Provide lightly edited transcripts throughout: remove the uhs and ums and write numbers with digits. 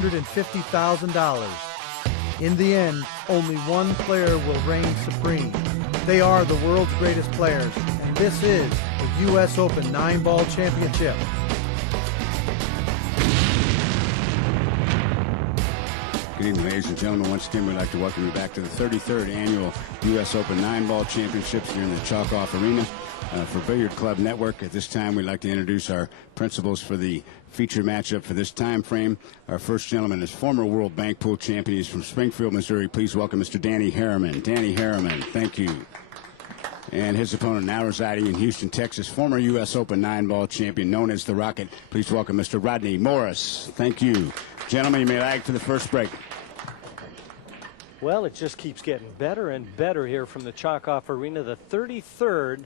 $150,000. In the end, only one player will reign supreme. They are the world's greatest players, and this is the U.S. Open 9-Ball Championship. Good evening, ladies and gentlemen. Once again, we'd like to welcome you back to the 33rd Annual U.S. Open 9-Ball Championships here in the Chalk-Off Arena for Billiard Club Network. At this time, we'd like to introduce our principals for the feature matchup for this time frame. Our first gentleman is former World Bank Pool champion. He's from Springfield, Missouri. Please welcome Mr. Danny Harriman. Danny Harriman, thank you. And his opponent, now residing in Houston, Texas, former U.S. Open 9-Ball champion, known as the Rocket. Please welcome Mr. Rodney Morris. Thank you. Gentlemen, you may lag for the first break. Well, it just keeps getting better and better here from the Chalk-Off Arena, the 33rd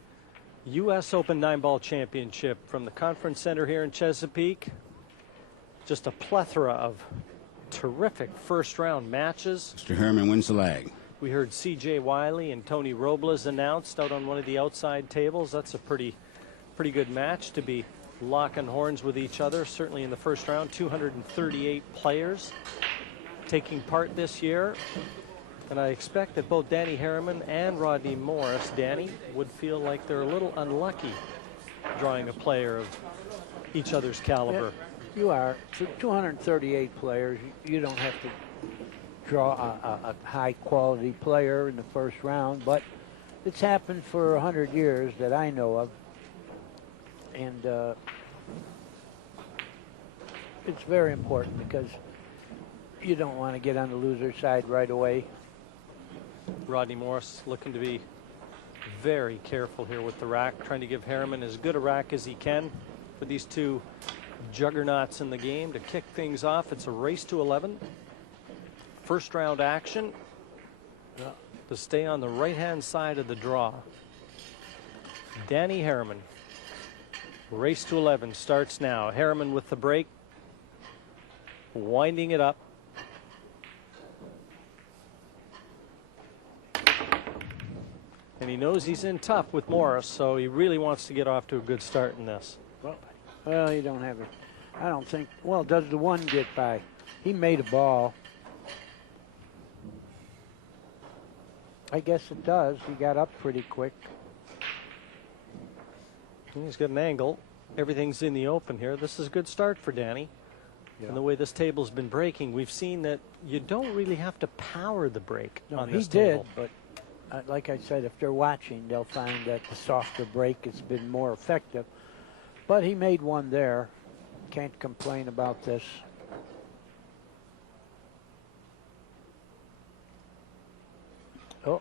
U.S. Open 9-Ball Championship from the Conference Center here in Chesapeake. Just a plethora of terrific first-round matches. Mr. Harriman wins the lag. We heard C.J. Wiley and Tony Robles announced out on one of the outside tables. That's a pretty good match to be locking horns with each other, certainly in the first round. 238 players taking part this year. And I expect that both Danny Harriman and Rodney Morris, Danny, would feel like they're a little unlucky drawing a player of each other's caliber. Yeah, you are. For 238 players, you don't have to draw a high-quality player in the first round, but it's happened for 100 years that I know of. And it's very important because you don't want to get on the loser side right away. Rodney Morris looking to be very careful here with the rack, trying to give Harriman as good a rack as he can for these two juggernauts in the game to kick things off. It's a race to 11. First round action to stay on the right-hand side of the draw. Danny Harriman. Race to 11 starts now. Harriman with the break, winding it up. And he knows he's in tough with Morris, so he really wants to get off to a good start in this. Well, you don't have it. I don't think. Well, does the one get by? He made a ball. I guess it does. He got up pretty quick. He's got an angle. Everything's in the open here. This is a good start for Danny. Yeah. And the way this table's been breaking, we've seen that you don't really have to power the break on this table. He did, but like I said, if they're watching, they'll find that the softer break has been more effective. But he made one there. Can't complain about this. Oh.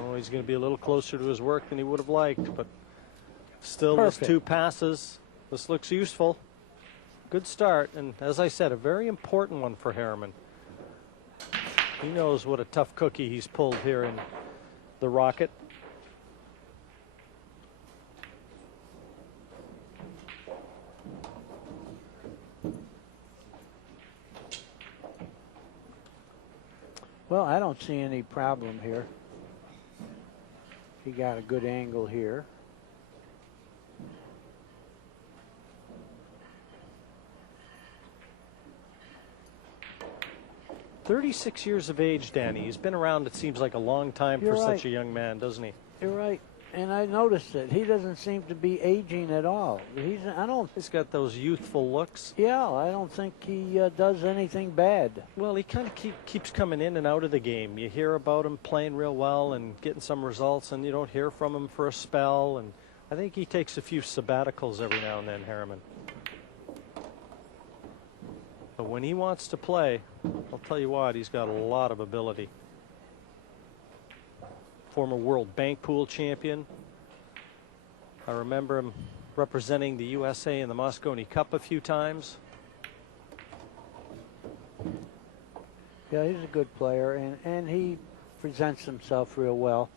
Oh, he's going to be a little closer to his work than he would have liked, but still, Perfect. This 2 passes. This looks useful. Good start, and as I said, a very important one for Harriman. He knows what a tough cookie he's pulled here in the Rocket. Well, I don't see any problem here. He got a good angle here. "36 years of age, Danny. He's been around, it seems like, a long time for such a young man, doesn't he? You're right. And I noticed it. He doesn't seem to be aging at all. He's got those youthful looks. Yeah, I don't think he does anything bad. Well, he kind of keeps coming in and out of the game. You hear about him playing real well and getting some results, and you don't hear from him for a spell. And I think he takes a few sabbaticals every now and then, Harriman. But when he wants to play, I'll tell you what, he's got a lot of ability. Former World Bank Pool champion. I remember him representing the USA in the Moscone Cup a few times. Yeah, he's a good player, and he presents himself real well.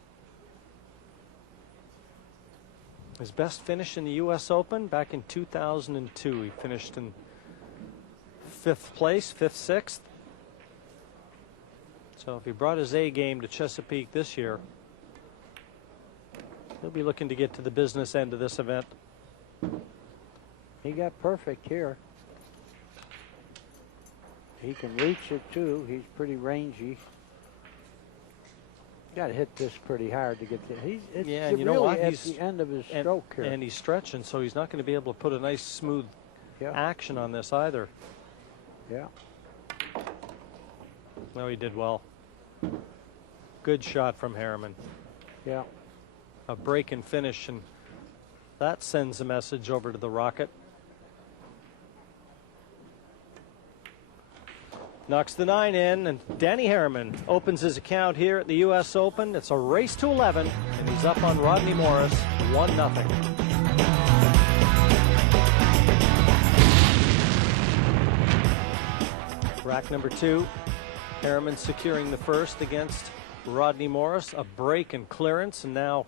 His best finish in the U.S. Open back in 2002. He finished in 5th place, 5th, 6th. So if he brought his A game to Chesapeake this year, he'll be looking to get to the business end of this event. He got perfect here. He can reach it too. He's pretty rangy. Got to hit this pretty hard to get there. Yeah, and you really know what? At He's the end of his stroke here. And he's stretching, so he's not going to be able to put a nice smooth action on this either. Yeah. No, he did well. Good shot from Harriman. Yeah. A break and finish, and that sends a message over to the Rocket. Knocks the 9 in, and Danny Harriman opens his account here at the U.S. Open. It's a race to 11, and he's up on Rodney Morris, 1-0. Rack number 2. Harriman securing the first against Rodney Morris. A break and clearance, and now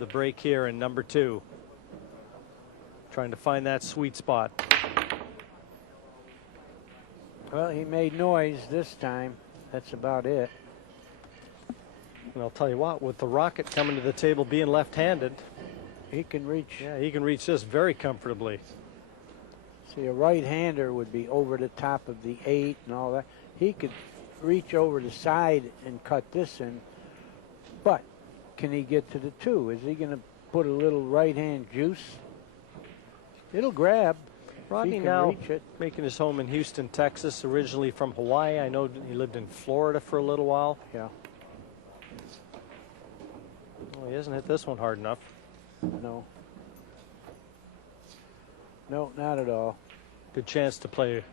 the break here in number 2. Trying to find that sweet spot. Well, he made noise this time. That's about it. And I'll tell you what, with the Rocket coming to the table being left-handed, he can reach. Yeah, he can reach this very comfortably. See, a right-hander would be over the top of the 8 and all that. He could reach over the side and cut this in, but can he get to the 2? Is he going to put a little right-hand juice? It'll grab. Rodney now making his home in Houston, Texas, originally from Hawaii. I know he lived in Florida for a little while. Yeah. Well, he hasn't hit this one hard enough. No. No, not at all. Good chance to play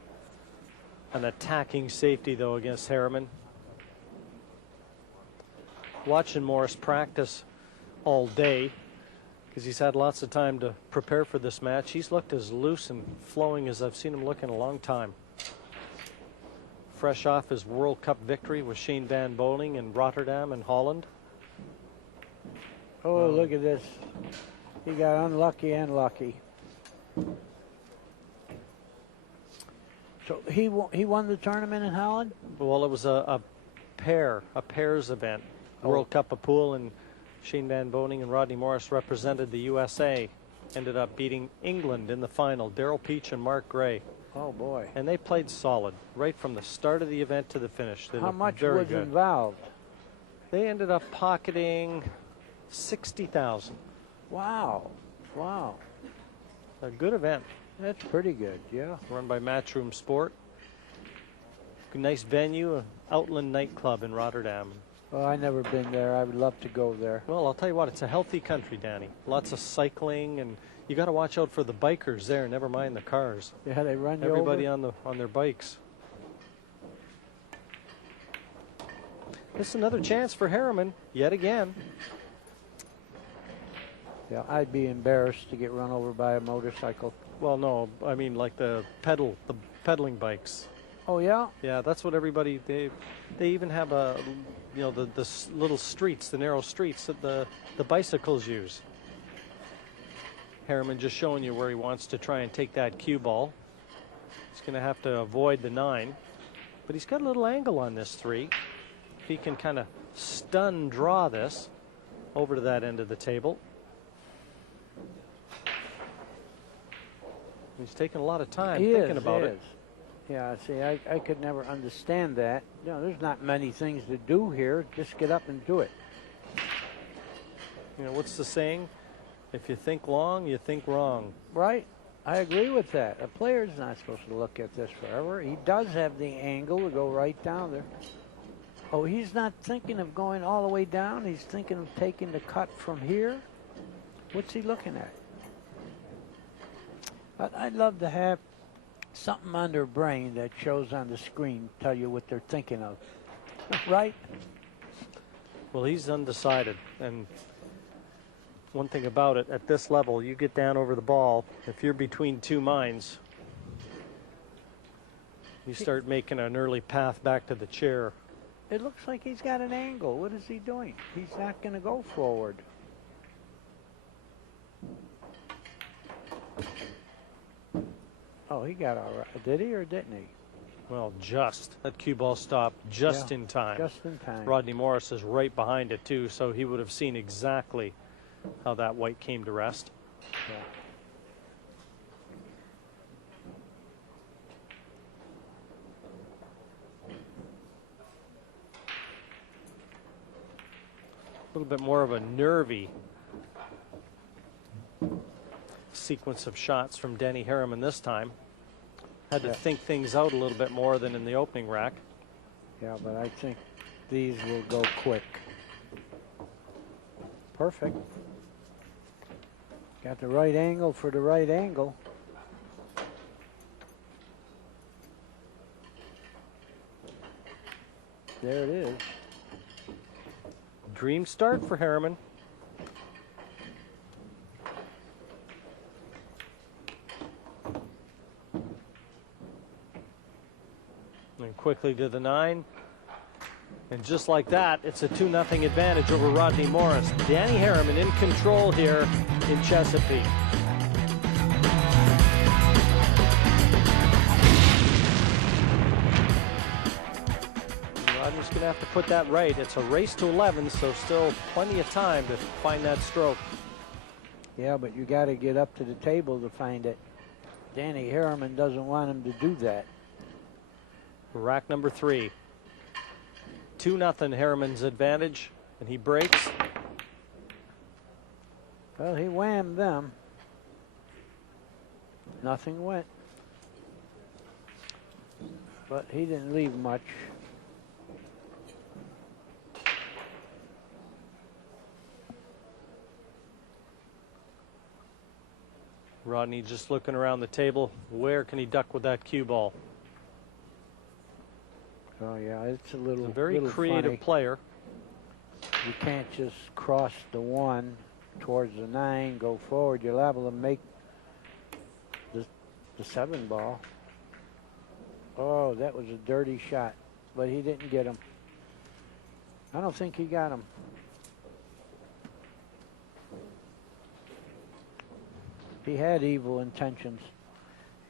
an attacking safety, though, against Harriman. Watching Morris practice all day, because he's had lots of time to prepare for this match. He's looked as loose and flowing as I've seen him look in a long time. Fresh off his World Cup victory with Shane Van Boening in Rotterdam and Holland. Oh, look at this. He got unlucky and lucky. So he won the tournament in Holland? Well, it was a pairs event. World Cup of Pool, and Shane Van Boening and Rodney Morris represented the USA. Ended up beating England in the final. Darrell Peach and Mark Gray. Oh, boy. And they played solid right from the start of the event to the finish. They How much very was good. involved? They ended up pocketing $60,000. Wow. Wow. A good event. That's pretty good, yeah. Run by Matchroom Sport. Nice venue, Outland nightclub in Rotterdam. Well, I've never been there. I would love to go there. Well, I'll tell you what, it's a healthy country, Danny. Lots of cycling, and you got to watch out for the bikers there, never mind the cars. Yeah, they run you Everybody over. on their bikes. This is another chance for Harriman, yet again. Yeah, I'd be embarrassed to get run over by a motorcycle. Well, no, I mean like the pedaling bikes. Oh, yeah? Yeah, that's what everybody, they even have the little streets, the narrow streets that the bicycles use. Harriman just showing you where he wants to try and take that cue ball. He's going to have to avoid the 9, but he's got a little angle on this 3. If he can kind of stun draw this over to that end of the table. He's taking a lot of time thinking about it. Yeah, see, I could never understand that. You know, there's not many things to do here. Just get up and do it. You know, what's the saying? If you think long, you think wrong. Right. I agree with that. A player's not supposed to look at this forever. He does have the angle to go right down there. Oh, he's not thinking of going all the way down. He's thinking of taking the cut from here. What's he looking at? I'd love to have something on their brain that shows on the screen, tell you what they're thinking of. Right? Well, he's undecided. And one thing about it, at this level, you get down over the ball, if you're between two minds, you start making an early path back to the chair. It looks like he's got an angle. What is he doing? He's not going to go forward. Oh, he got all right. Did he or didn't he? Well, just. That cue ball stopped just in time. Just in time. Rodney Morris is right behind it, too, so he would have seen exactly how that white came to rest. little bit more of a nervy sequence of shots from Danny Harriman this time. Had to think things out a little bit more than in the opening rack. Yeah, but I think these will go quick. Perfect. Got the right angle for the right angle. There it is. Dream start for Harriman. And quickly to the 9. And just like that, it's a 2-0 advantage over Rodney Morris. Danny Harriman in control here in Chesapeake. Rodney's going to have to put that right. It's a race to 11, so still plenty of time to find that stroke. Yeah, but you got to get up to the table to find it. Danny Harriman doesn't want him to do that. Rack number 3. 2-0 Harriman's advantage, and he breaks. Well, he whammed them. Nothing went. But he didn't leave much. Rodney just looking around the table. Where can he duck with that cue ball? Oh yeah, it's a little. He's a very creative funny. player. You can't just cross the 1 towards the 9, go forward. You're liable to make the 7 ball. Oh, that was a dirty shot, but he didn't get him. I don't think he got him. He had evil intentions.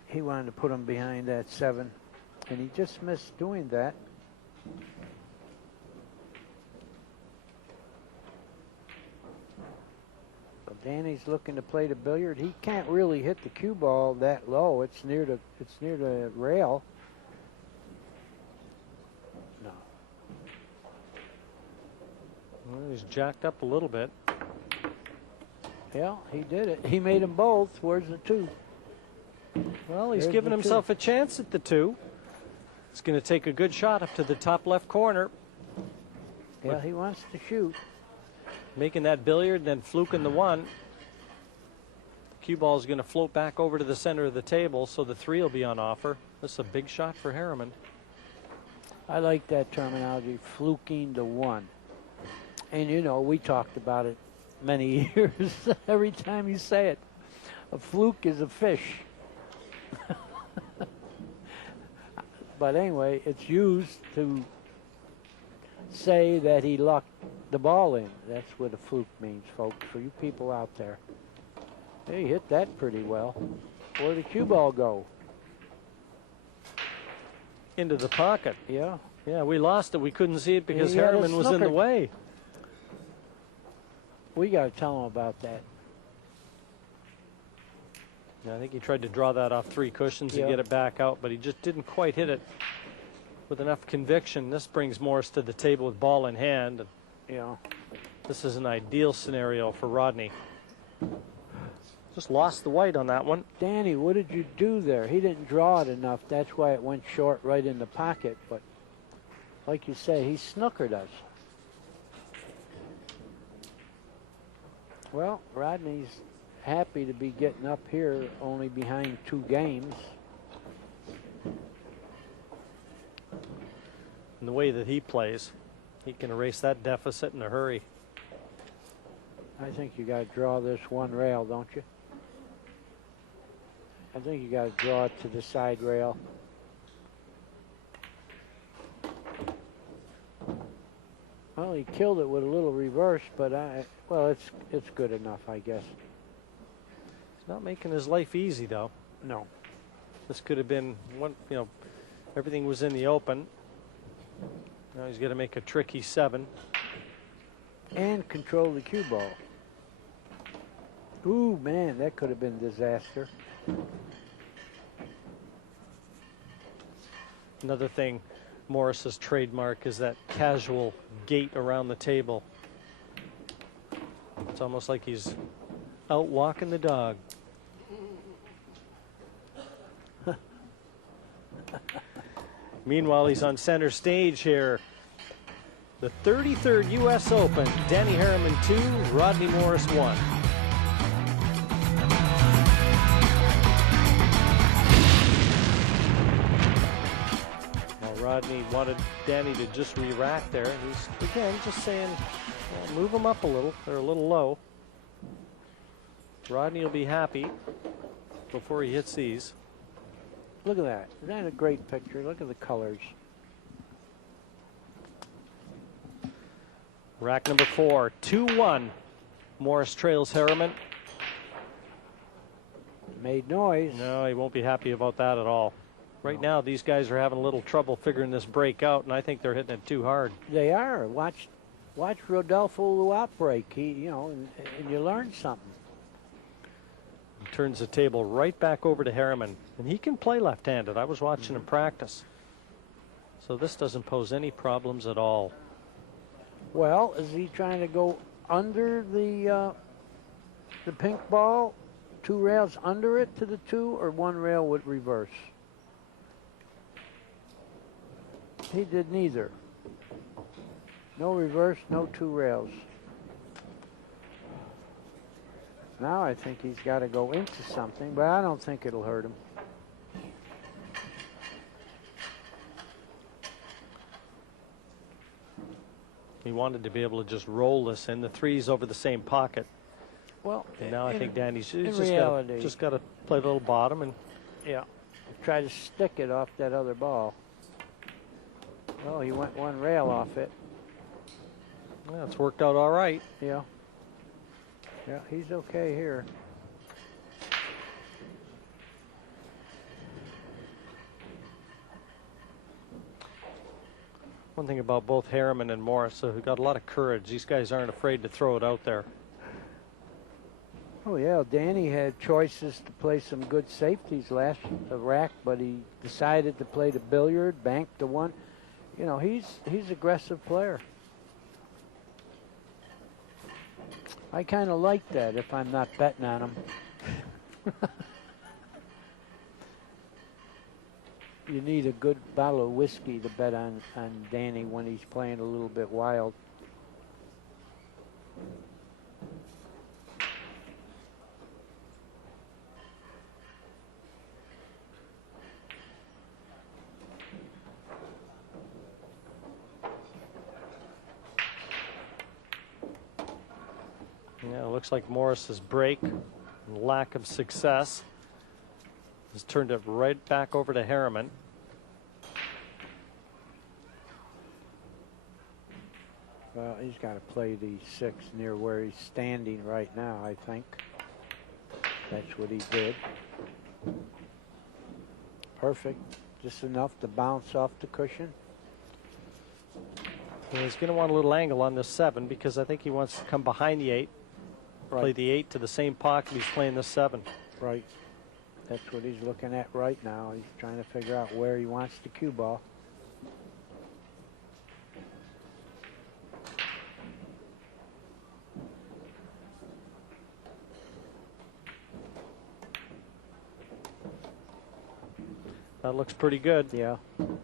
He wanted to put him behind that 7, and he just missed doing that. So Danny's looking to play the billiard. He can't really hit the cue ball that low. It's near the rail. No. Well, he's jacked up a little bit. Yeah, he did it. He made them both. Where's the 2? Well, he's There's given the himself 2. a chance at the 2. He's going to take a good shot up to the top left corner. Yeah, he wants to shoot. Making that billiard, then fluking the 1. Cue ball is going to float back over to the center of the table, so the 3 will be on offer. This is a big shot for Harriman. I like that terminology, fluking the 1. And you know, we talked about it many years. Every time you say it, a fluke is a fish. But anyway, it's used to say that he lucked the ball in. That's what a fluke means, folks, for you people out there. He hit that pretty well. Where'd the cue ball go? Into the pocket. Yeah. Yeah, we lost it. We couldn't see it because He had a Harriman was in the snooker. way. We got to tell him about that. Yeah, I think he tried to draw that off 3 cushions and Yeah. get it back out, but he just didn't quite hit it with enough conviction. This brings Morris to the table with ball in hand. And Yeah. this is an ideal scenario for Rodney. Just lost the white on that one. Danny, what did you do there? He didn't draw it enough. That's why it went short right in the pocket. But like you say, he snookered us. Well, Rodney's happy to be getting up here, only behind 2 games. And the way that he plays, he can erase that deficit in a hurry. I think you got to draw this 1 rail, don't you? I think you got to draw it to the side rail. Well, he killed it with a little reverse, but well, it's good enough, I guess. He's not making his life easy, though. No. This could have been one, everything was in the open. Now he's got to make a tricky 7. And control the cue ball. Ooh, man, that could have been disaster. Another thing Morris's trademark is that casual gait around the table. It's almost like he's out walking the dog. Meanwhile, he's on center stage here. The 33rd U.S. Open. Danny Harriman 2, Rodney Morris 1. Well, Rodney wanted Danny to just re-rack there. He's, again, just saying, well, move them up a little. They're a little low. Rodney will be happy before he hits these. Look at that. Isn't that a great picture? Look at the colors. Rack number 4, 2-1. Morris trails Harriman. Made noise. No, he won't be happy about that at all. Right now, these guys are having a little trouble figuring this break out, and I think they're hitting it too hard. They are. Watch Rodolfo Luat break. He, you know, and you learn something. He turns the table right back over to Harriman, and he can play left-handed. I was watching him practice. So this doesn't pose any problems at all. Well, is he trying to go under the pink ball, 2 rails under it to the 2, or 1 rail with reverse? He did neither. No reverse, no 2 rails. Now I think he's got to go into something, but I don't think it'll hurt him. He wanted to be able to just roll this in. The 3's over the same pocket. Well, and now I think Danny's just got to play a little bottom and try to stick it off that other ball. Oh, he went 1 rail off it. Yeah, it's worked out all right. Yeah. Yeah, he's okay here. One thing about both Harriman and Morris, who've got a lot of courage. These guys aren't afraid to throw it out there. Oh, yeah, Danny had choices to play some good safeties last rack, but he decided to play the billiard, banked the 1. You know, he's an aggressive player. I kind of like that if I'm not betting on him. You need a good bottle of whiskey to bet on Danny when he's playing a little bit wild. Yeah, it looks like Morris's break and lack of success has turned it right back over to Harriman. Well, he's got to play the 6 near where he's standing right now, I think. That's what he did. Perfect. Just enough to bounce off the cushion. And he's going to want a little angle on this 7 because I think he wants to come behind the 8. Right. Play the 8 to the same pocket he's playing the 7. Right. That's what he's looking at right now. He's trying to figure out where he wants the cue ball. That looks pretty good. Yeah. You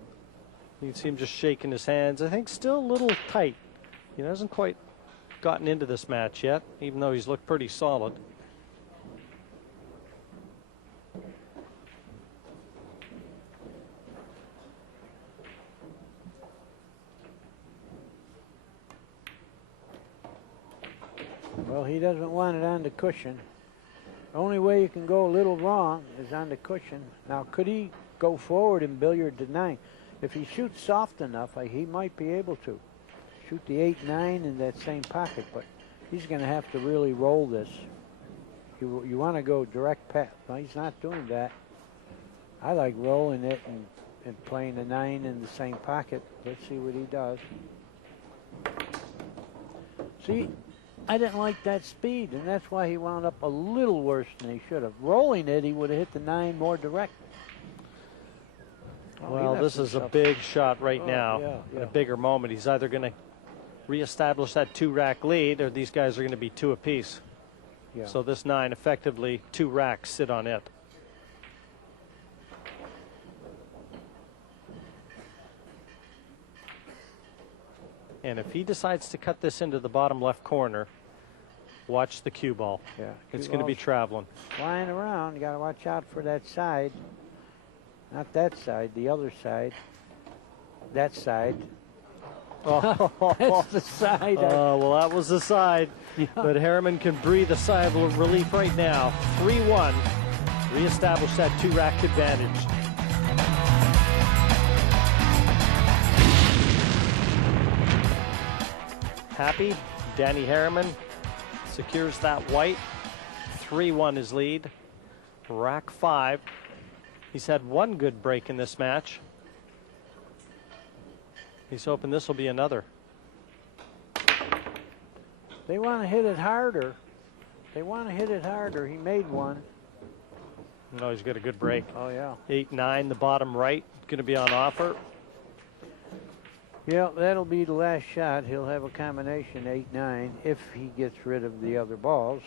can see him just shaking his hands. I think still a little tight. He hasn't quite gotten into this match yet, even though he's looked pretty solid. Well, he doesn't want it on the cushion. The only way you can go a little wrong is on the cushion. Now, could he go forward and billiard the 9? If he shoots soft enough, he might be able to shoot the 8-9 in that same pocket, but he's going to have to really roll this. You want to go direct path. No, he's not doing that. I like rolling it and playing the 9 in the same pocket. Let's see what he does. See, I didn't like that speed, and that's why he wound up a little worse than he should have. Rolling it, he would have hit the 9 more direct. Well, this is a big shot right now. Yeah. In a bigger moment, he's either going to reestablish that 2-rack lead, or these guys are going to be 2 apiece. Yeah. So this 9 effectively 2 racks sit on it. And if he decides to cut this into the bottom left corner, watch the cue ball. Yeah, it's going to be traveling. Flying around. You got to watch out for that side. Not that side, the other side. That side. Oh, that's the side. Oh, well, that was the side. Yeah. But Harriman can breathe a sigh of relief right now. 3-1. Reestablish that 2-rack advantage. Happy. Danny Harriman secures that white. 3-1 his lead. Rack 5. He's had 1 good break in this match. He's hoping this will be another. They want to hit it harder. They want to hit it harder. He made 1. No, he's got a good break. Oh, yeah. 8-9, the bottom right, going to be on offer. Yeah, that'll be the last shot. He'll have a combination 8-9 if he gets rid of the other balls.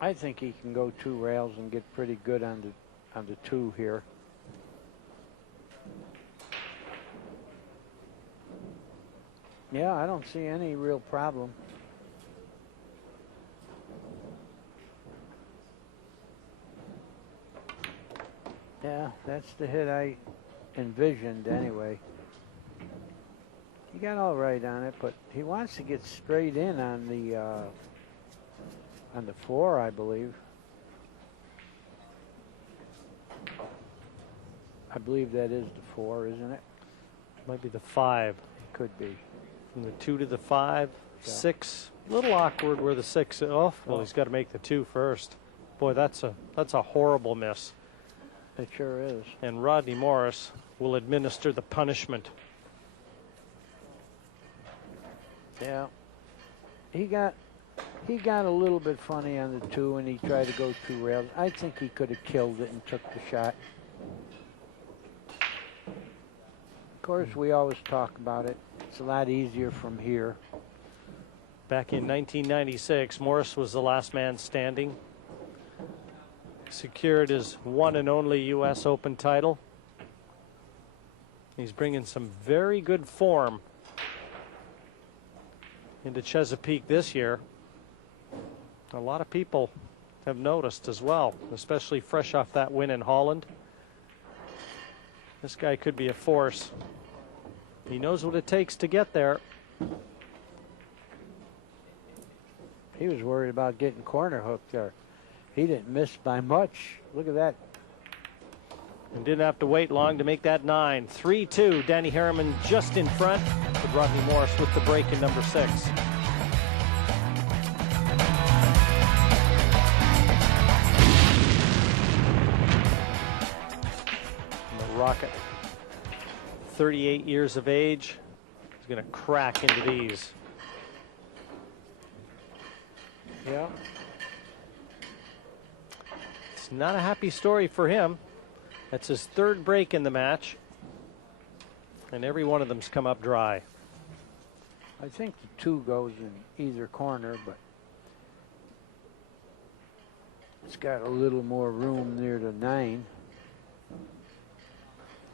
I think he can go 2 rails and get pretty good on the 2 here. Yeah, I don't see any real problem. Yeah, that's the hit I envisioned anyway. He got all right on it, but he wants to get straight in on the 4, I believe. I believe that is the 4, isn't it? Might be the 5. Could be. From the 2 to the 5, Yeah. 6. A little awkward where the 6. Oh, well, he's got to make the 2 first. Boy, that's a horrible miss. It sure is. And Rodney Morris will administer the punishment. Yeah. He got a little bit funny on the 2, and he tried to go 2 rails. I think he could have killed it and took the shot. Of course, we always talk about it. It's a lot easier from here. Back in 1996, Morris was the last man standing. Secured his 1 and only U.S. Open title. He's bringing some very good form into Chesapeake this year. A lot of people have noticed as well, especially fresh off that win in Holland. This guy could be a force. He knows what it takes to get there. He was worried about getting corner hooked there. He didn't miss by much. Look at that. And didn't have to wait long to make that 9. 3-2, Danny Harriman just in front, with Rodney Morris with the break in number 6. And the Rocket, 38 years of age, is going to crack into these. Yeah. It's not a happy story for him. That's his 3rd break in the match, and every one of them's come up dry. I think the 2 goes in either corner, but it's got a little more room near the 9.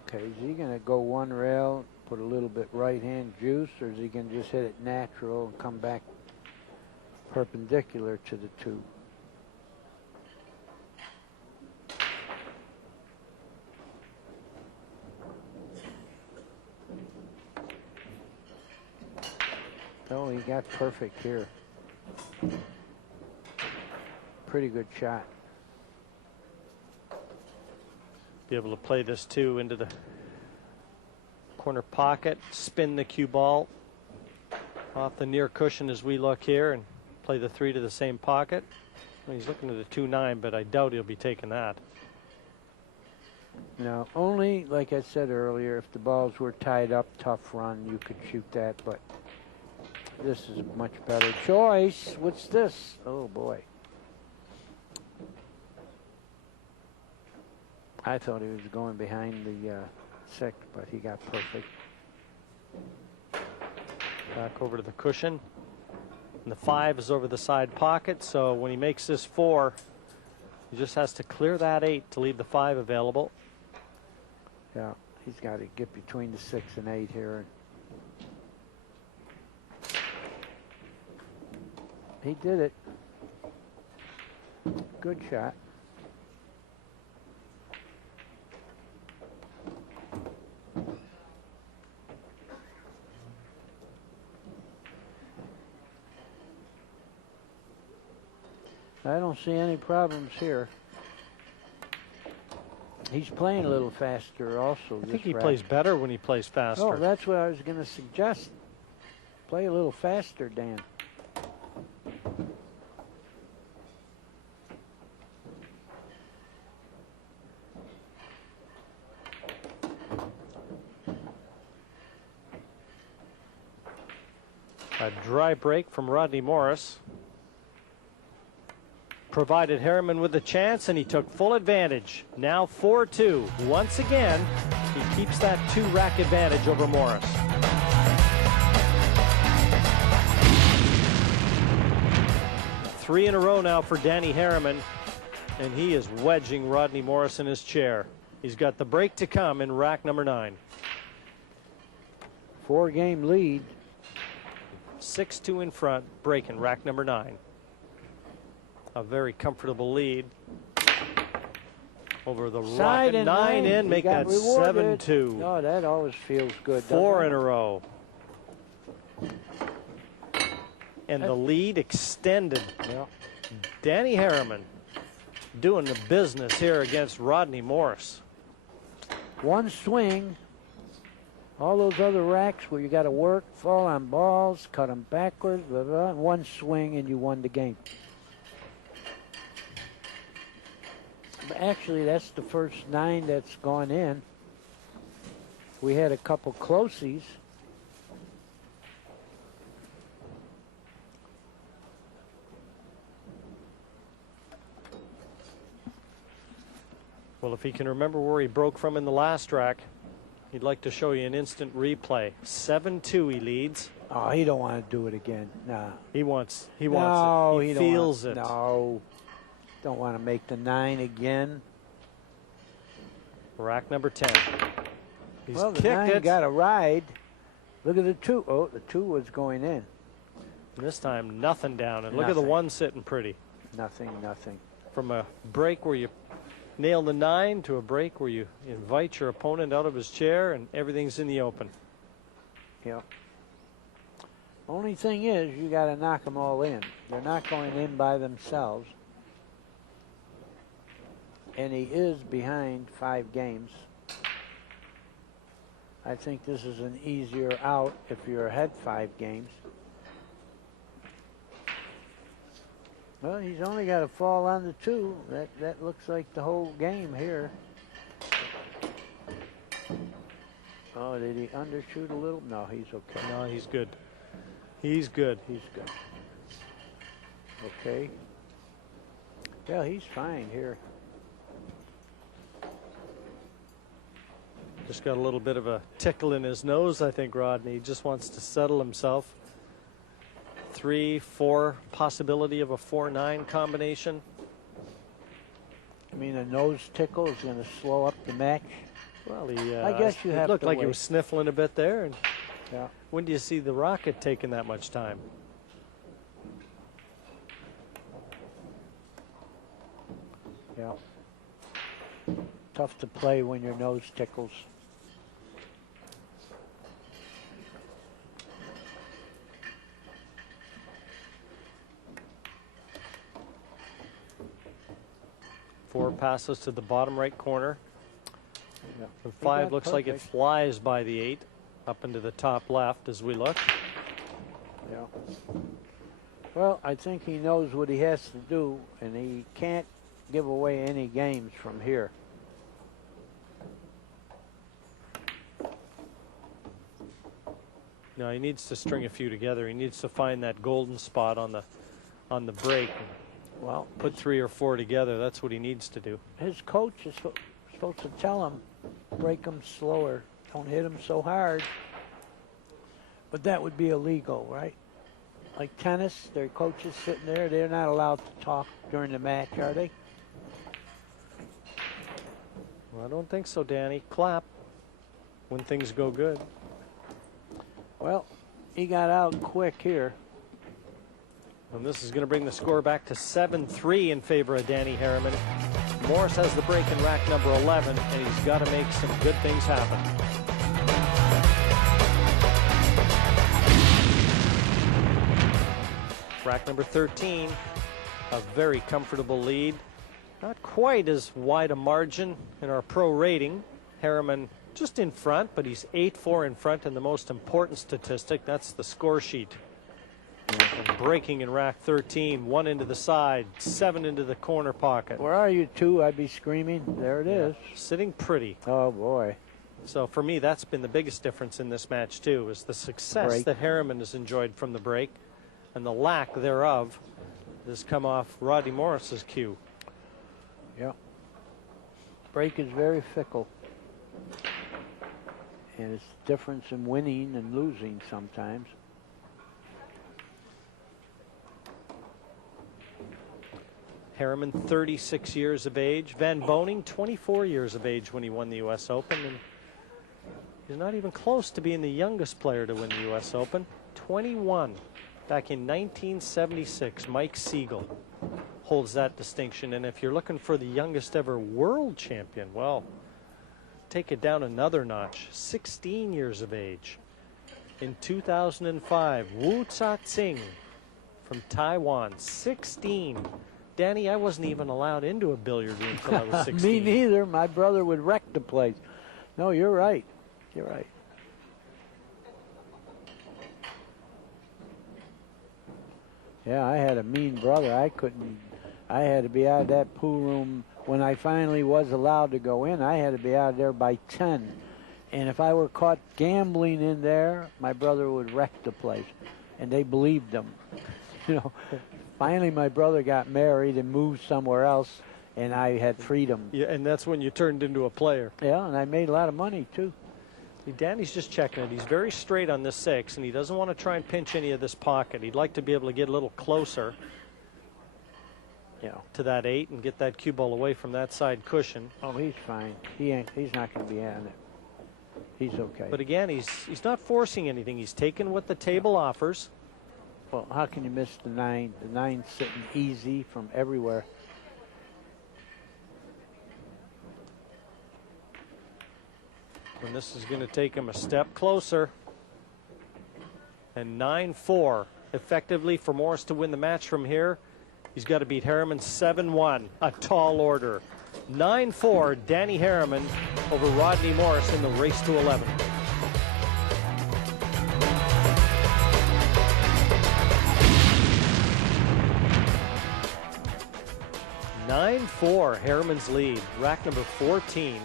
Okay, is he going to go 1 rail, put a little bit right-hand juice, or is he going to just hit it natural and come back perpendicular to the 2? Oh, he got perfect here. Pretty good shot. Be able to play this 2 into the corner pocket, spin the cue ball off the near cushion as we look here, and play the 3 to the same pocket. Well, he's looking at the 2-9, but I doubt he'll be taking that. No, only, like I said earlier, if the balls were tied up, tough run, you could shoot that, but this is a much better choice. What's this? Oh, boy. I thought he was going behind the 6, but he got perfect. Back over to the cushion. And the 5 is over the side pocket, so when he makes this 4, he just has to clear that 8 to leave the 5 available. Yeah, he's got to get between the 6 and 8 here. He did it. Good shot. I don't see any problems here. He's playing a little faster also. I think he plays better when he plays faster. Oh, that's what I was going to suggest. Play a little faster, Dan. A dry break from Rodney Morris provided Harriman with a chance, and he took full advantage. Now 4-2. Once again, he keeps that 2-rack advantage over Morris. Three in a row now for Danny Harriman, and he is wedging Rodney Morris in his chair. He's got the break to come in rack number 9. 4-game lead. 6-2 in front, break in rack number 9. A very comfortable lead over the Side rocket. 9 in, make that 7-2. Oh, that always feels good. 4 in a row. And the lead extended. Yeah. Danny Harriman doing the business here against Rodney Morris. One swing. All those other racks where you got to work, fall on balls, cut them backwards, blah, blah, one swing and you won the game. But actually, that's the first 9 that's gone in. We had a couple closies. Well, if he can remember where he broke from in the last rack, he'd like to show you an instant replay. 7-2 he leads. Oh, he don't want to do it again. Nah. He wants it. No, He feels it. No. Don't want to make the 9 again. Rack number 10. He's Well, the kicked 9 it. got a ride. Look at the 2. Oh, the 2 was going in. This time, nothing down. And look at the 1 sitting pretty. Nothing, nothing. From a break where you nail the 9 to a break where you invite your opponent out of his chair and everything's in the open. Yeah. Only thing is, you got to knock them all in. They're not going in by themselves. And he is behind 5 games. I think this is an easier out if you're ahead 5 games. Well, he's only got to fall on the 2. That looks like the whole game here. Oh, did he undershoot a little? No, he's okay. No, he's good. He's good. He's good. Okay. Yeah, he's fine here. Just got a little bit of a tickle in his nose, I think, Rodney. He just wants to settle himself. 3-4, possibility of a 4-9 combination. I mean, a nose tickle is going to slow up the match. Well, I guess you have looked to like he wait. was sniffling a bit there. And Yeah. when do you see the rocket taking that much time? Yeah. Tough to play when your nose tickles. Four passes to the bottom right corner. Yeah. And He 5 got looks like it perfect. flies by the 8 up into the top left as we look. Yeah. Well, I think he knows what he has to do, and he can't give away any games from here. No, he needs to string a few together. He needs to find that golden spot on the break. Well, Put 3 or 4 together. That's what he needs to do. his coach is supposed to tell him, break them slower. Don't hit them so hard. But that would be illegal, right? Like tennis, their coaches sitting there, they're not allowed to talk during the match, are they? Well, I don't think so, Danny. Clap when things go good. Well, he got out quick here. And this is going to bring the score back to 7-3 in favor of Danny Harriman. Morris has the break in rack number 11, and he's got to make some good things happen. Rack number 13, a very comfortable lead. Not quite as wide a margin in our pro rating. Harriman just in front, but he's 8-4 in front, and the most important statistic, that's the score sheet. And breaking in rack 13, 1 into the side, 7 into the corner pocket. Where are you, 2? I'd be screaming. There it is. Sitting pretty. Oh, boy. So for me, that's been the biggest difference in this match, too, is the success that Harriman has enjoyed from the break, and the lack thereof has come off Rodney Morris's cue. Yeah. Break is very fickle. And it's the difference in winning and losing sometimes. Harriman, 36 years of age. Van Boning, 24 years of age when he won the U.S. Open. And he's not even close to being the youngest player to win the U.S. Open. 21 back in 1976. Mike Siegel holds that distinction. And if you're looking for the youngest ever world champion, well, take it down another notch. 16 years of age. In 2005, Wu Tsing from Taiwan, 16. Danny, I wasn't even allowed into a billiard room until I was 16. Me neither. My brother would wreck the place. No, you're right. You're right. Yeah, I had a mean brother. I had to be out of that pool room. When I finally was allowed to go in, I had to be out of there by 10. And if I were caught gambling in there, my brother would wreck the place. And they believed him. You know, finally my brother got married and moved somewhere else, and I had freedom. Yeah, and that's when you turned into a player. Yeah, and I made a lot of money, too. Danny's just checking it. He's very straight on this 6, and he doesn't want to try and pinch any of this pocket. He'd like to be able to get a little closer to that 8 and get that cue ball away from that side cushion. Oh, he's fine. He's not going to be on it. He's okay. But again, he's not forcing anything. He's taking what the table offers. Well, how can you miss the 9? The 9's sitting easy from everywhere. And this is going to take him a step closer. And 9-4 effectively for Morris to win the match from here. He's got to beat Harriman 7-1, a tall order. 9-4, Danny Harriman over Rodney Morris in the race to 11. (9-4) Harriman's lead. Rack number 14.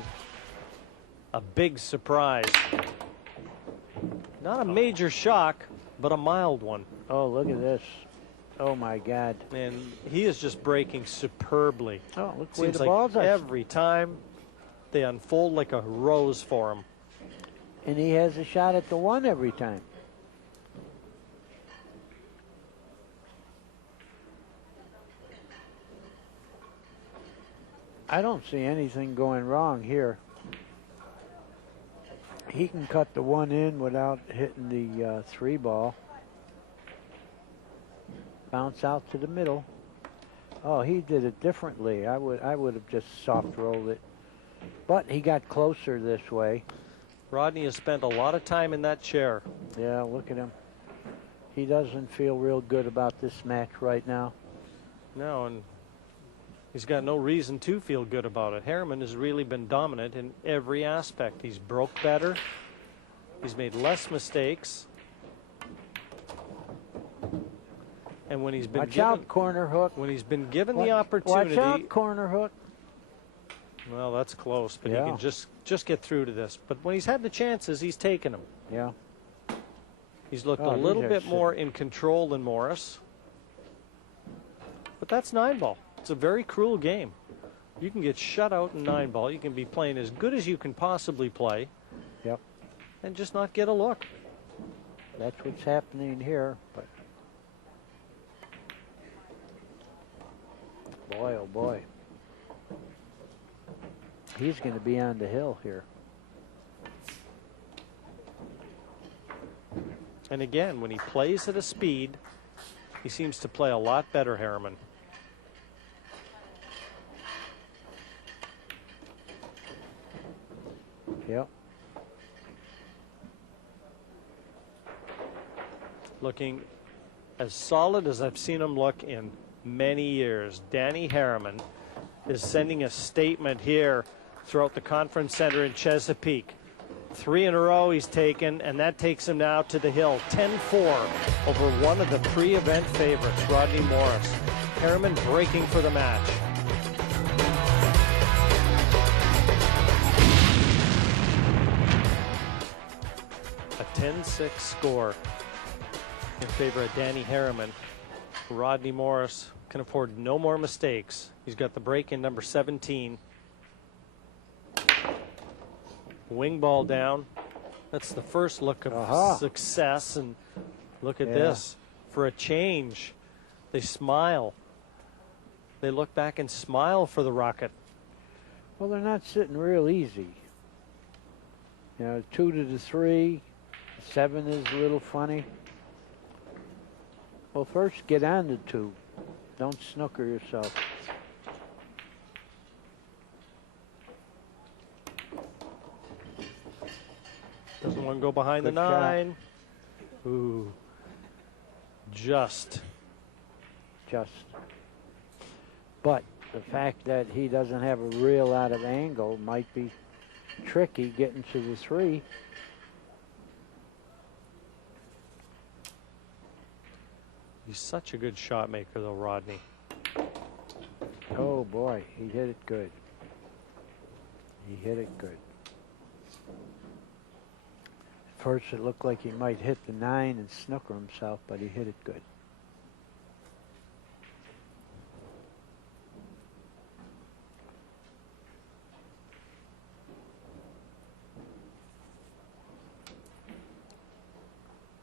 A big surprise. Not a major shock, but a mild one. Oh, look at this. Oh, my God. And he is just breaking superbly. Oh, look where the balls are. Every time they unfold like a rose for him. And he has a shot at the 1 every time. I don't see anything going wrong here. He can cut the 1 in without hitting the 3 ball. Bounce out to the middle. Oh, he did it differently. I would have just soft rolled it. But he got closer this way. Rodney has spent a lot of time in that chair. Yeah, look at him. He doesn't feel real good about this match right now. No, and he's got no reason to feel good about it. Harriman has really been dominant in every aspect. He's broke better. He's made less mistakes. And when he's been Watch out, corner hook. When he's been given the opportunity. Watch out, corner hook. Well, that's close, but yeah. he can just get through to this. But when he's had the chances, he's taken them. Yeah. He's looked a little bit more in control than Morris. But that's 9-ball. It's a very cruel game. You can get shut out in 9-ball. You can be playing as good as you can possibly play. Yep. And just not get a look. That's what's happening here. But boy, oh boy. He's going to be on the hill here. And again, when he plays at a speed, he seems to play a lot better, Harriman. Yep. Looking as solid as I've seen him look in many years. Danny Harriman is sending a statement here throughout the conference center in Chesapeake. 3 in a row he's taken, and that takes him now to the hill. 10-4 over one of the pre-event favorites, Rodney Morris. Harriman breaking for the match. A 10-6 score in favor of Danny Harriman. Rodney Morris can afford no more mistakes. He's got the break in number 17. Wing ball down. That's the first look of success. And look at this. For a change, they smile. They look back and smile for the Rocket. Well, they're not sitting real easy. You know, 2 to the 3. 7 is a little funny. Well, first get on the 2. Don't snooker yourself. Doesn't want to go behind the 9. Ooh. Just. But the fact that he doesn't have a real lot of angle might be tricky getting to the 3. He's such a good shot maker, though, Rodney. Oh, boy. He hit it good. He hit it good. At first, it looked like he might hit the 9 and snooker himself, but he hit it good.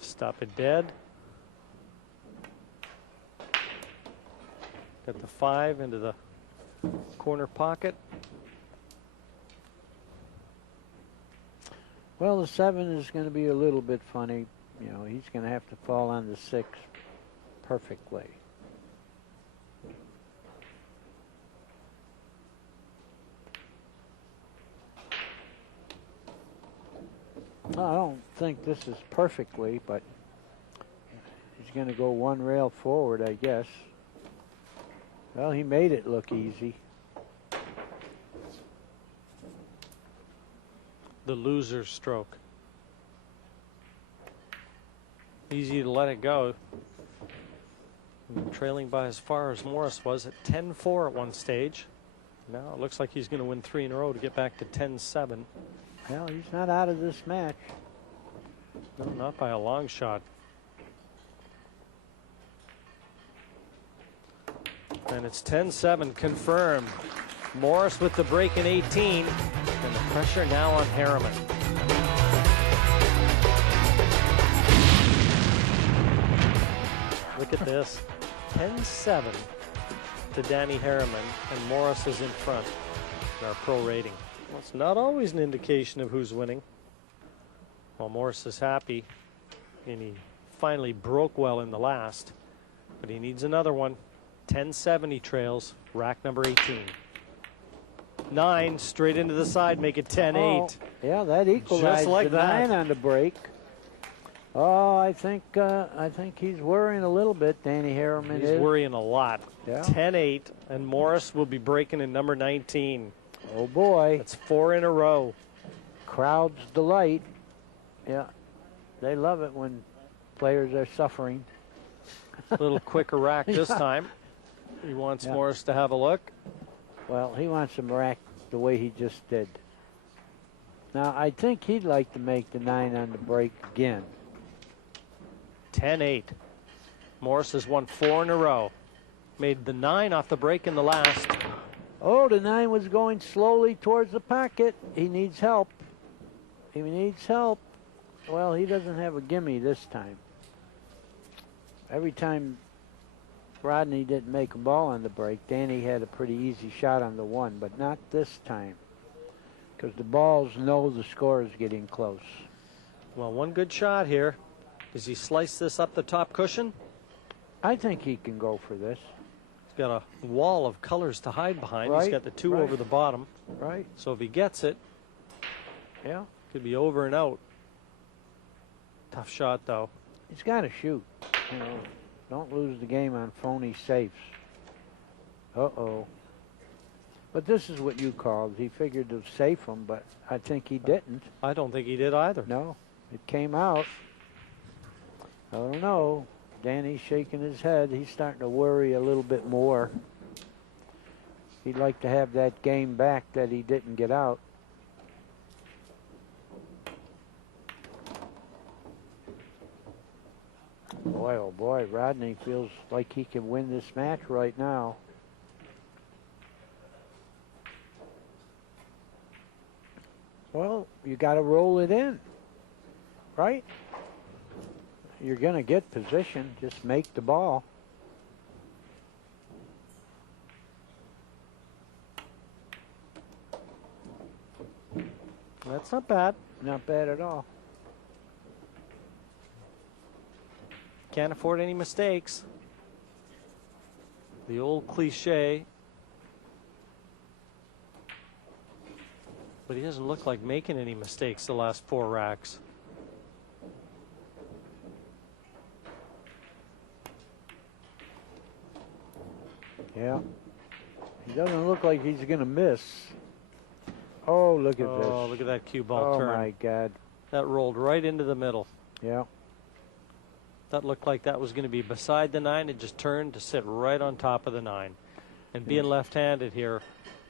Stop it dead. Got the 5 into the corner pocket. Well, the 7 is going to be a little bit funny. You know, he's going to have to fall on the 6 perfectly. I don't think this is perfectly, but he's going to go 1 rail forward, I guess. Well, he made it look easy. The loser stroke. Easy to let it go. Trailing by as far as Morris was at 10-4 at one stage. Now it looks like he's going to win 3 in a row to get back to 10-7. Well, he's not out of this match. No, not by a long shot. And it's 10-7 confirmed. Morris with the break in 18. And the pressure now on Harriman. Look at this. 10-7 to Danny Harriman. And Morris is in front in our pro rating. Well, it's not always an indication of who's winning. Well, Morris is happy. And he finally broke well in the last. But he needs another one. 10-7 he trails. Rack number 18. 9 straight into the side, make it 10-8. Oh, yeah, that equalized Just like the that. 9 on the break. Oh, I think he's worrying a little bit, Danny Harriman is. He's worrying a lot. Yeah. 10-8, and Morris will be breaking in number 19. Oh, boy. That's 4 in a row. Crowd's delight. Yeah, they love it when players are suffering. A little quicker rack this time. He wants Morris to have a look. Well, he wants him rack the way he just did. Now, I think he'd like to make the 9 on the break again. 10-8. Morris has won 4 in a row. Made the 9 off the break in the last. Oh, the 9 was going slowly towards the pocket. He needs help. He needs help. Well, he doesn't have a gimme this time. Every time Rodney didn't make a ball on the break, Danny had a pretty easy shot on the one, but not this time. Because the balls know the score is getting close. Well, one good shot here. Does he slice this up the top cushion? I think he can go for this. He's got a wall of colors to hide behind. Right, He's got the two right. over the bottom. Right. So if he gets it, Yeah. could be over and out. Tough shot, though. He's got to shoot. You know, don't lose the game on phony safes. Uh-oh. But this is what you called. He figured to safe him, but I think he didn't. I don't think he did either. No, it came out. I don't know. Danny's shaking his head. He's starting to worry a little bit more. He'd like to have that game back that he didn't get out. Boy, oh boy, Rodney feels like he can win this match right now. Well, you got to roll it in, right? You're going to get position. Just make the ball. That's not bad. Not bad at all. Can't afford any mistakes. The old cliche. But he doesn't look like making any mistakes the last 4 racks. Yeah. He doesn't look like he's going to miss. Oh, look at this. Oh, look at that cue ball turn. Oh, my God. That rolled right into the middle. Yeah. That looked like that was going to be beside the 9. It just turned to sit right on top of the 9. And being left-handed here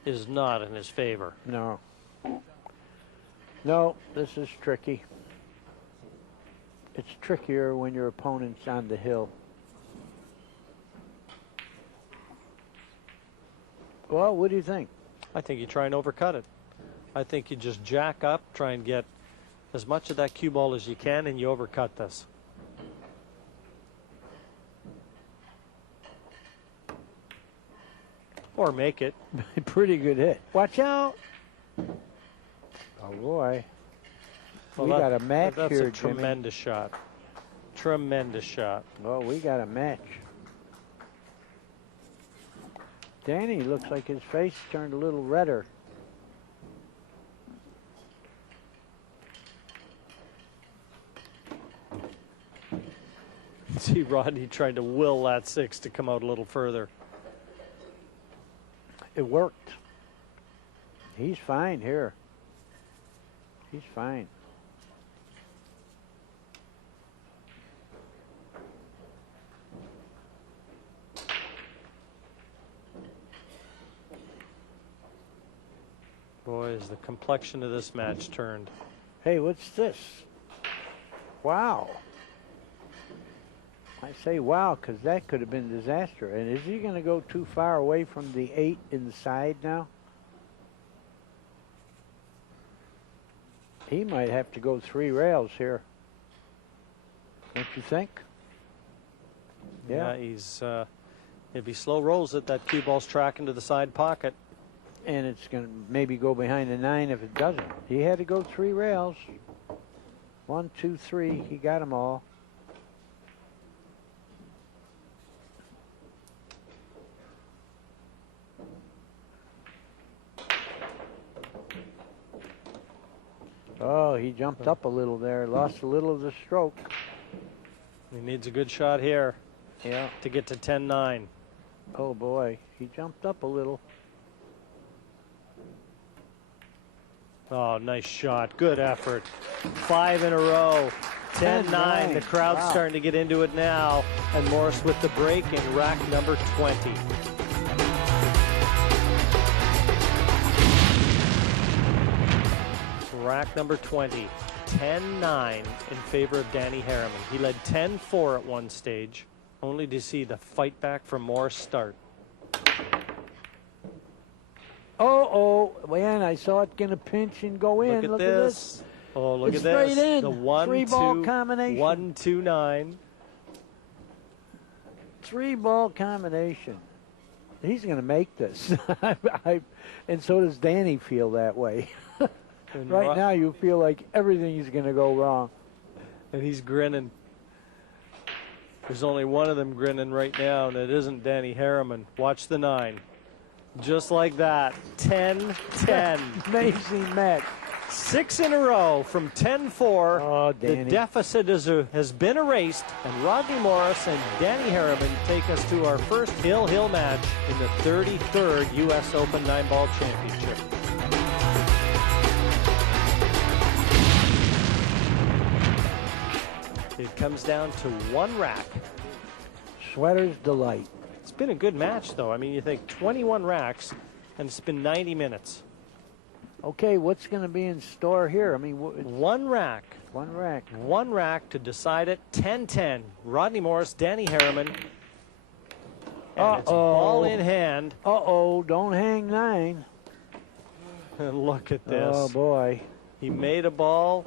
is not in his favor. No. No, this is tricky. It's trickier when your opponent's on the hill. Well, what do you think? I think you try and overcut it. I think you just jack up, try and get as much of that cue ball as you can, and you overcut this. Or make it. Pretty good hit. Watch out. Oh, boy. Well, we got a match that's here, a tremendous shot. Tremendous shot. Well, we got a match. Danny looks like his face turned a little redder. See Rodney trying to will that 6 to come out a little further. It worked. He's fine here. He's fine. Boy, is the complexion of this match turned. Hey, what's this? Wow. I say wow because that could have been disaster. And is he going to go too far away from the 8 inside now? He might have to go 3 rails here. Don't you think? Yeah, he's if he slow rolls it, that cue ball's tracking to the side pocket. And it's going to maybe go behind the 9 if it doesn't. He had to go 3 rails. 1, 2, 3. He got them all. Oh, he jumped up a little there. Lost a little of the stroke. He needs a good shot here. Yeah. To get to 10-9. Oh, boy. He jumped up a little. Oh, nice shot. Good effort. 5 in a row. 10-9. The crowd's starting to get into it now. And Morris with the break in rack number 20. Rack number 20. 10-9 in favor of Danny Harriman. He led 10-4 at one stage, only to see the fight back from Morris start. Oh, man, I saw it going to pinch and go in. Look at Look this. at this. Oh, look It's at this. straight in. The 1, 3-ball 2, combination. 1, 2, 9. 3-ball combination. He's going to make this. And so does Danny feel that way. And Right now you feel like everything is going to go wrong. And he's grinning. There's only one of them grinning right now, and it isn't Danny Harriman. Watch the 9. Just like that. 10-10. Amazing match. 6 in a row from 10-4. Oh, the Danny. deficit has been erased, and Rodney Morris and Danny Harriman take us to our first Hill match in the 33rd U.S. Open 9-ball championship. It comes down to one rack. Sweater's delight. It's been a good match, though. I mean, you think 21 racks, and it's been 90 minutes. Okay, what's going to be in store here? I mean, One rack. one rack. One rack to decide it. 10-10. Rodney Morris, Danny Harriman. And it's ball in hand. Uh-oh, don't hang 9. And look at this. Oh, boy. He made a ball,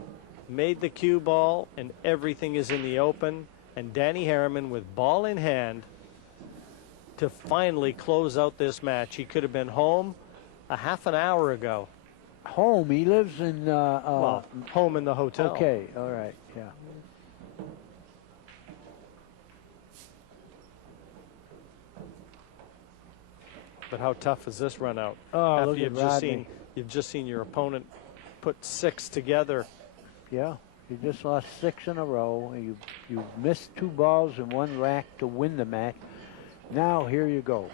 made the cue ball, and everything is in the open. And Danny Harriman with ball in hand to finally close out this match. He could have been home a half an hour ago. Home. He lives in. Well, home in the hotel. Okay. All right. Yeah. But how tough is this run out? Oh, After look at Rodney. you've just seen your opponent put 6 together. Yeah. You just lost 6 in a row. You missed 2 balls in one rack to win the match. Now here you go.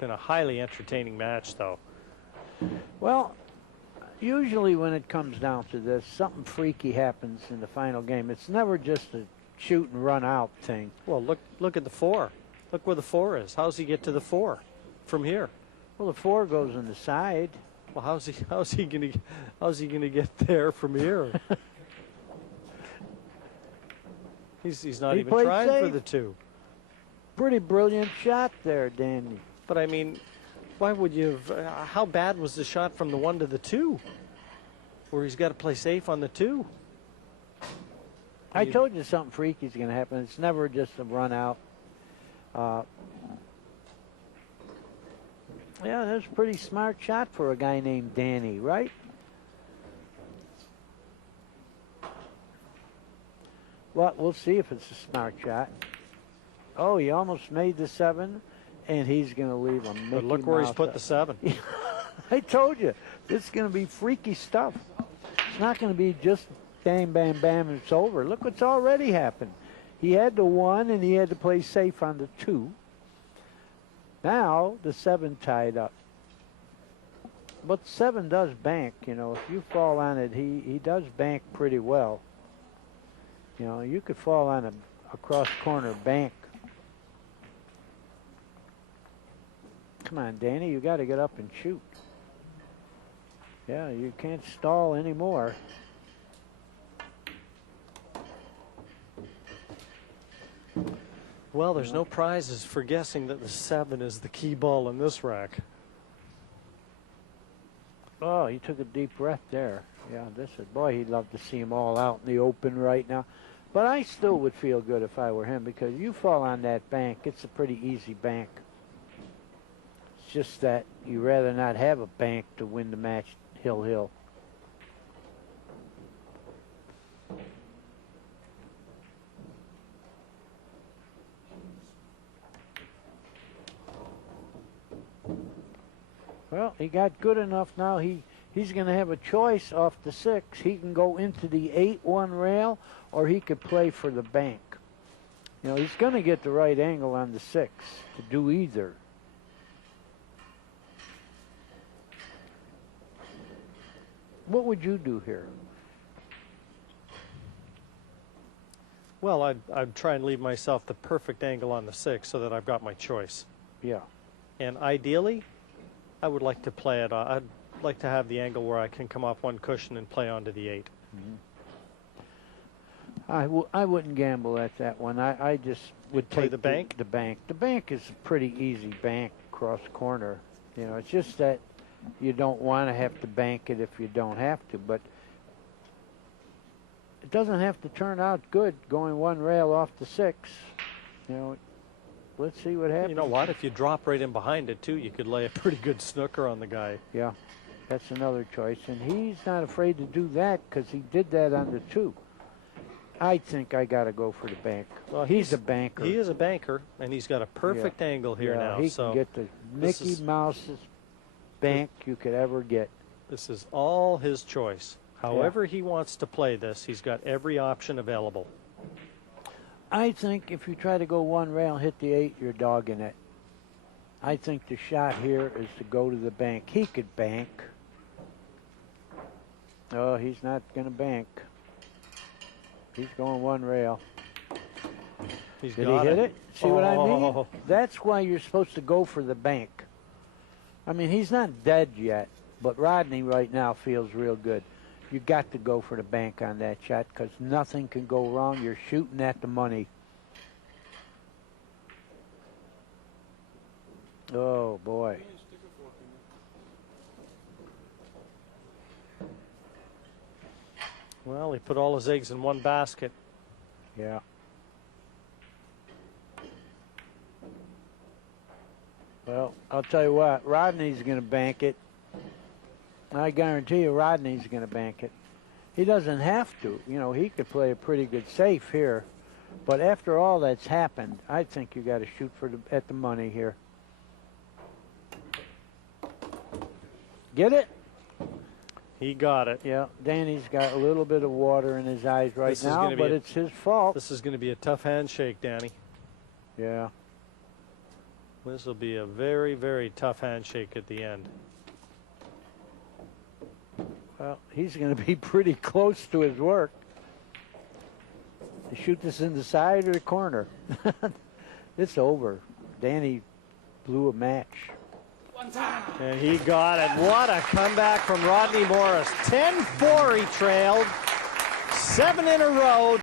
Been a highly entertaining match, though. Well, usually when it comes down to this, something freaky happens in the final game. It's never just a shoot and run out thing. Well, look at the 4. Look where the 4 is. How does he get to the 4 from here? Well, the 4 goes on the side. Well, how's he gonna get there from here? he's not He even played trying for safe. the 2. Pretty brilliant shot there, Danny. But I mean, why would you? How bad was the shot from the 1 to the 2, where he's got to play safe on the 2? I told you something freaky is going to happen. It's never just a run out. Yeah, that's a pretty smart shot for a guy named Danny, right? Well, we'll see if it's a smart shot. Oh, he almost made the 7, and he's going to leave him. But look where he's put the 7. I told you, this is going to be freaky stuff. It's not going to be just bam, bam, bam, and it's over. Look what's already happened. He had the 1, and he had to play safe on the 2. Now, the 7 tied up. But 7 does bank, you know. If you fall on it, he does bank pretty well. You know, you could fall on a cross-corner bank. Come on, Danny, you got to get up and shoot. Yeah, you can't stall anymore. Well, there's no prizes for guessing that the 7 is the key ball in this rack. Oh, he took a deep breath there. Yeah, boy, he'd love to see them all out in the open right now. But I still would feel good if I were him, because you fall on that bank, it's a pretty easy bank. It's just that you rather not have a bank to win the match hill. Well, he got good enough now. He's going to have a choice off the 6. He can go into the 8-1 rail, or he could play for the bank. You know, he's going to get the right angle on the 6 to do either. What would you do here? Well, I'd try and leave myself the perfect angle on the 6 so that I've got my choice. Yeah. And ideally, I would like to play it. I'd like to have the angle where I can come off one cushion and play onto the 8. Mm-hmm. I wouldn't gamble at that one. I just would Play take the bank? The bank. The bank is a pretty easy bank across corner. You know, it's just that you don't want to have to bank it if you don't have to, but it doesn't have to turn out good going one rail off the 6. You know, let's see what happens. You know what? If you drop right in behind it, too, you could lay a pretty good snooker on the guy. Yeah, that's another choice. And he's not afraid to do that because he did that on the 2. I think I got to go for the bank. Well, he's a banker. He is a banker, and he's got a perfect angle here now. He can get the Mickey Mouse's bank you could ever get. This is all his choice. However he wants to play this, he's got every option available. I think if you try to go one rail, hit the 8, you're dogging it. I think the shot here is to go to the bank. He could bank. Oh, he's not going to bank. He's going one rail. Did he hit it? See what I mean? That's why you're supposed to go for the bank. I mean, he's not dead yet, but Rodney right now feels real good. You got to go for the bank on that shot because nothing can go wrong. You're shooting at the money. Oh, boy. Well, he put all his eggs in one basket. Yeah. Well, I'll tell you what, Rodney's going to bank it. I guarantee you Rodney's going to bank it. He doesn't have to. You know, he could play a pretty good safe here. But after all that's happened, I think you got to shoot for at the money here. Get it? He got it. Yeah, Danny's got a little bit of water in his eyes right now, but it's his fault. This is going to be a tough handshake, Danny. Yeah. This will be a very, very tough handshake at the end. Well, he's going to be pretty close to his work. To shoot this in the side or the corner. It's over. Danny blew a match. And he got it. What a comeback from Rodney Morris. 10-4 he trailed. 7 in a row.